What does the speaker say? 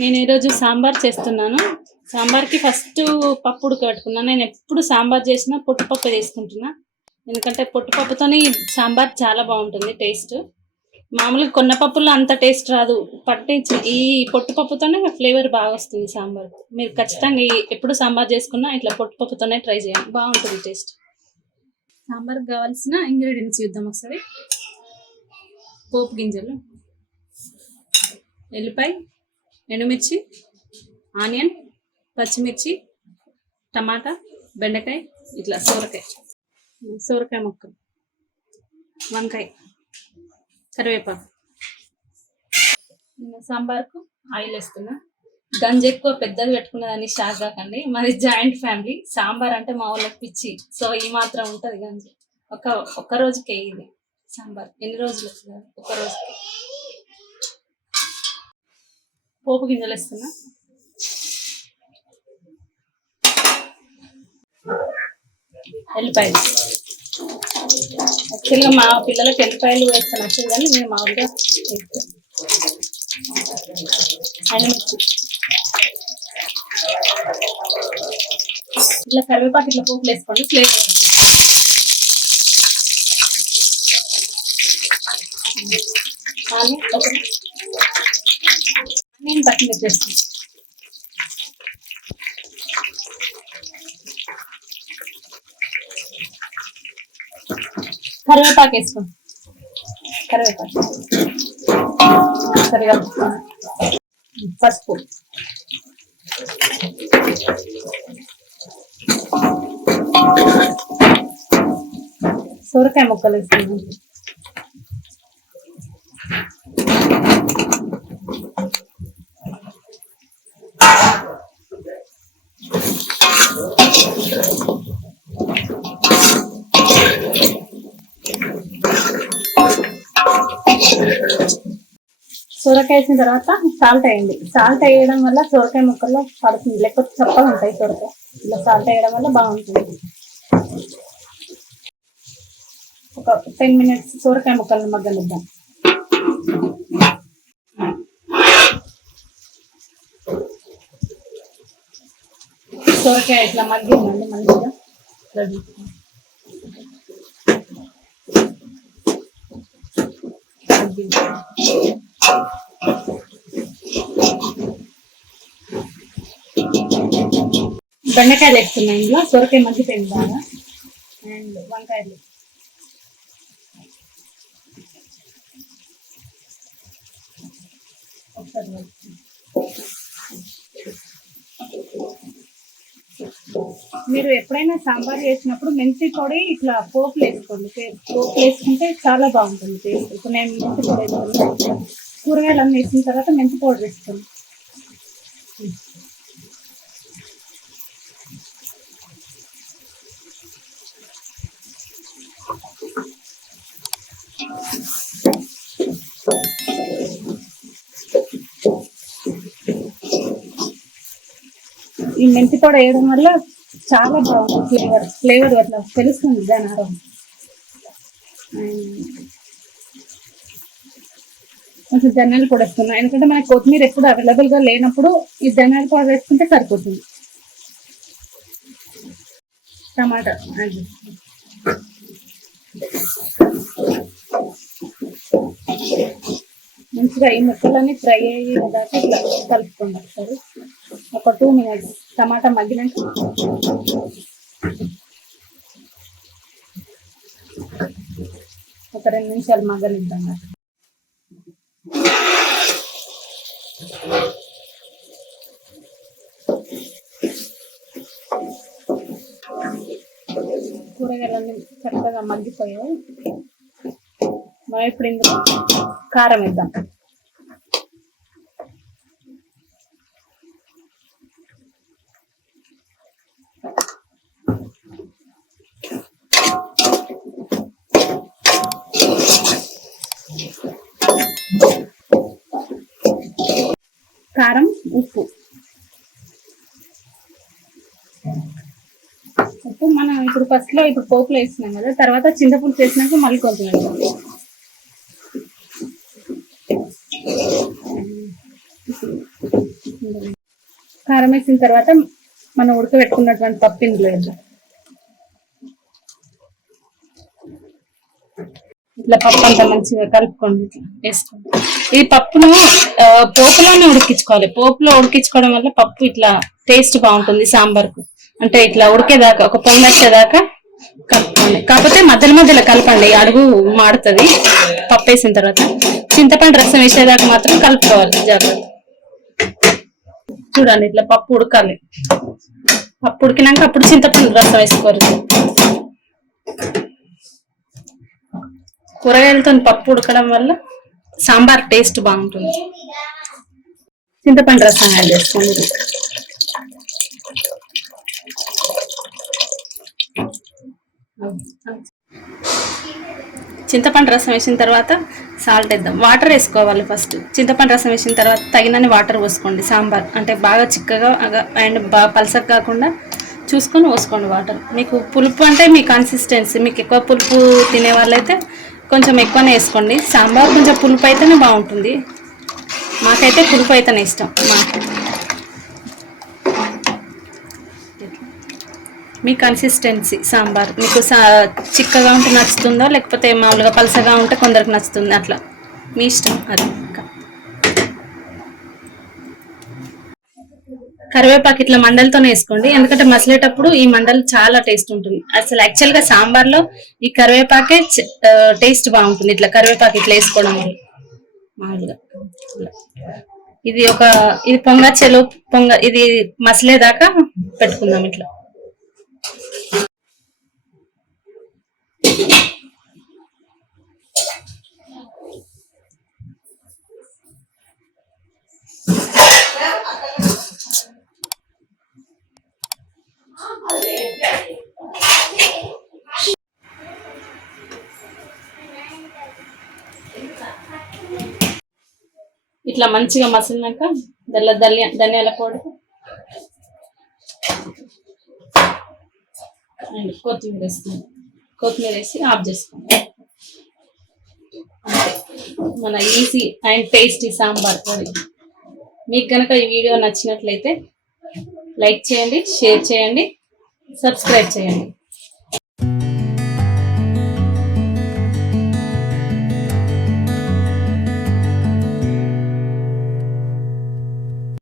నేను ఈరోజు సాంబార్ చేస్తున్నాను. సాంబార్కి ఫస్ట్ పప్పు ఉడకబెట్టుకున్నాను నేను ఎప్పుడు సాంబార్ చేసినా పొట్టుపప్పు తీసుకుంటున్నా ఎందుకంటే పొట్టుపప్పుతోని సాంబార్ చాలా బాగుంటుంది టేస్ట్. మామూలుగా కొన్నపప్పులో అంత టేస్ట్ రాదు. పట్టించి ఈ పొట్టుపప్పుతోనే ఫ్లేవర్ బాగా వస్తుంది సాంబార్. మీరు ఖచ్చితంగా ఎప్పుడు సాంబార్ చేసుకున్నా ఇట్లా పొట్టుపప్పుతోనే ట్రై చేయండి. బాగుంటుంది టేస్ట్. సాంబార్కి కావాల్సిన ఇంగ్రీడియంట్స్ చూద్దాం ఒకసారి. పోపు గింజలు. ఎల్లిపాయ. ఎండుమిర్చి ఆనియన్ పచ్చిమిర్చి టమాటా బెండకాయ ఇట్లా సోరకాయ. సోరకాయ ముక్క వంకాయ కరివేపాకు. నేను సాంబార్కు ఆయిల్ వేస్తున్నా. గంజి ఎక్కువ పెద్దది పెట్టుకున్నదాన్ని షాక్ కాకండి మరి జాయింట్ ఫ్యామిలీ. సాంబార్ అంటే మా వాళ్ళకి పిచ్చి. సో ఈ మాత్రం ఉంటుంది గంజి. ఒక ఒక్క రోజుకే ఇది సాంబార్. ఎన్ని రోజులు వస్తుంది? ఒక రోజుకి. పోపు గింజలు వేస్తున్నా. ఎల్లిపాయలు. యాక్చువల్గా మా పిల్లలకి ఎల్లిపాయలు వేస్తాను నచ్చదు కానీ మేము మామూలుగా వేస్తాం ఎండుమిర్చి. ఇట్లా కరివేపాకు ఇట్లా పోపులు వేసుకోండి. ఫ్లేవర్ నేను పచ్చిమిర్చి వేస్తాను కరివేపాకు వేసుకోండి కరివేపాకు. కరివేపాకు. పసుపు. సొరకాయ ముక్కలు వేసుకున్నాం సొరకాయ వేసిన తర్వాత సాల్ట్ వేయండి. సాల్ట్ వేయడం వల్ల సొరకాయ ముక్కల్లో పడుతుంది. లేకపోతే చప్పగా ఉంటాయి సొరకాయ. ఇలా సాల్ట్ వేయడం వల్ల బాగుంటుంది. ఒక టెన్ మినిట్స్ సొరకాయ ముక్కలను మగ్గనిద్దాం. సొరకాయ ఇట్లా మగ్గిందండి మంచిగా. బెండకాయలు వేస్తున్నాయి ఇందులో. సొరకాయ మగ్గిపోయింది బాగా. అండ్ వంకాయలు. ఒకసారి మీరు ఎప్పుడైనా సాంబార్ చేసినప్పుడు మెంతి పొడి ఇట్లా పోపులు వేసుకోండి. పోపులు వేసుకుంటే చాలా బాగుంటుంది టేస్ట్. ఇప్పుడు నేను మెంతి పొడి వేసుకున్నాను కూరగాయలు అన్నీ వేసిన తర్వాత మెంతి పౌడర్ వేసుకోండి. ఈ మెంతి పొడి వేయడం వల్ల చాలా బాగుంది ఫ్లేవర్. ఫ్లేవర్ అట్లా తెలుస్తుంది దాని ఆరోగ్యం కొంచెం ధనాలు కూడా వేసుకున్నాం ఎందుకంటే మనకి కొత్తిమీర ఎప్పుడు అవైలబుల్గా లేనప్పుడు ఈ ధనాలు కూడా వేసుకుంటే సరిపోతుంది. టమాటా అది. మంచిగా ఈ ముక్కలన్నీ ఫ్రై అయ్యేదాకా ఇట్లా కలుపుకోండి ఒకసారి. ఒక టూ మినిట్స్ టమాటా మగ్గినాక ఒక రెండు నిమిషాలు మగ్గనిద్దాం. కూరగాయలన్నీ చక్కగా మగ్గిపోయాయి. మనం ఇప్పుడు ఇందులో కారం వేద్దాం కారం ఉప్పు. ఉప్పు మనం ఇప్పుడు ఫస్ట్లో ఇప్పుడు పోపులు వేసినాం కదా తర్వాత చింతపులుసు వేసినాక మళ్ళీ కొంచెం కారం వేసిన తర్వాత మనం ఉడకబెట్టుకున్నటువంటి పప్పు ఇందులో వేద్దాం. ఇట్లా పప్పు అంతా మంచిగా కలుపుకోండి ఇట్లా. వేసుకోండి. ఈ పప్పును పోపులోనే ఉడికించుకోవాలి. పోపులో ఉడికించుకోవడం వల్ల పప్పు ఇట్లా టేస్ట్ బాగుంటుంది సాంబార్కు. అంటే ఇట్లా ఉడికేదాకా ఒక పొంగి వచ్చేదాకా కలుపుకోండి. కాకపోతే మధ్యలో మధ్యలో కలపండి. అడుగు మాడుతుంది. పప్పు వేసిన తర్వాత చింతపండు రసం వేసేదాకా మాత్రం కలుపుకోవాలి. జాగ్రత్త. చూడండి ఇట్లా పప్పు ఉడకాలి. పప్పు ఉడికినాక అప్పుడు చింతపండు రసం వేసుకోరు కూరగాయలతో పప్పు ఉడకడం వల్ల సాంబార్ టేస్ట్ బాగుంటుంది. చింతపండు రసం యాడ్ చేసుకోండి. చింతపండు రసం వేసిన తర్వాత సాల్ట్ వేద్దాం. వాటర్ వేసుకోవాలి ఫస్ట్. చింతపండు రసం వేసిన తర్వాత తగినన్ని వాటర్ పోసుకోండి. సాంబార్ అంటే బాగా చిక్కగా అండ్ బాగా పలసగా కాకుండా చూసుకొని పోసుకోండి వాటర్. మీకు పులుపు అంటే మీ కన్సిస్టెన్సీ మీకు ఎక్కువ పులుపు తినే వాళ్ళైతే కొంచెం ఎక్కువనే వేసుకోండి. సాంబార్ కొంచెం పులుపు అయితేనే బాగుంటుంది. మాకైతే పులుపు అయితేనే ఇష్టం. మాకు మీ కన్సిస్టెన్సీ సాంబార్. మీకు సా చిక్కగా ఉంటే నచ్చుతుందో? లేకపోతే మామూలుగా పలసగా ఉంటే కొందరికి నచ్చుతుంది. అట్లా. మీ ఇష్టం అది. కరివేపాకు ఇట్లా మండలతోనే వేసుకోండి. ఎందుకంటే మసిలేటప్పుడు ఈ మండలు చాలా టేస్ట్ ఉంటుంది. అసలు యాక్చువల్గా సాంబార్లో ఈ కరివేపాకే టేస్ట్ బాగుంటుంది. ఇట్లా కరివేపాకు ఇట్లా వేసుకోవడం వల్ల. మామూలుగా. ఇది ఒక ఇది పొంగచ్చెలు పొంగ ఇది మసిలేదాకా పెట్టుకుందాం ఇట్లా. ఇట్లా మంచిగా మసిలినాక దల్ల ధనియా ధనియాల పొడి అండ్ కొత్తిమీర వేసుకుందాం కొత్తిమీర వేసి ఆఫ్ చేసుకోండి మన ఈజీ అండ్ టేస్టీ సాంబార్ పొడి మీకు కనుక ఈ వీడియో నచ్చినట్లయితే లైక్ చేయండి షేర్ చేయండి సబ్స్క్రైబ్ చేయండి.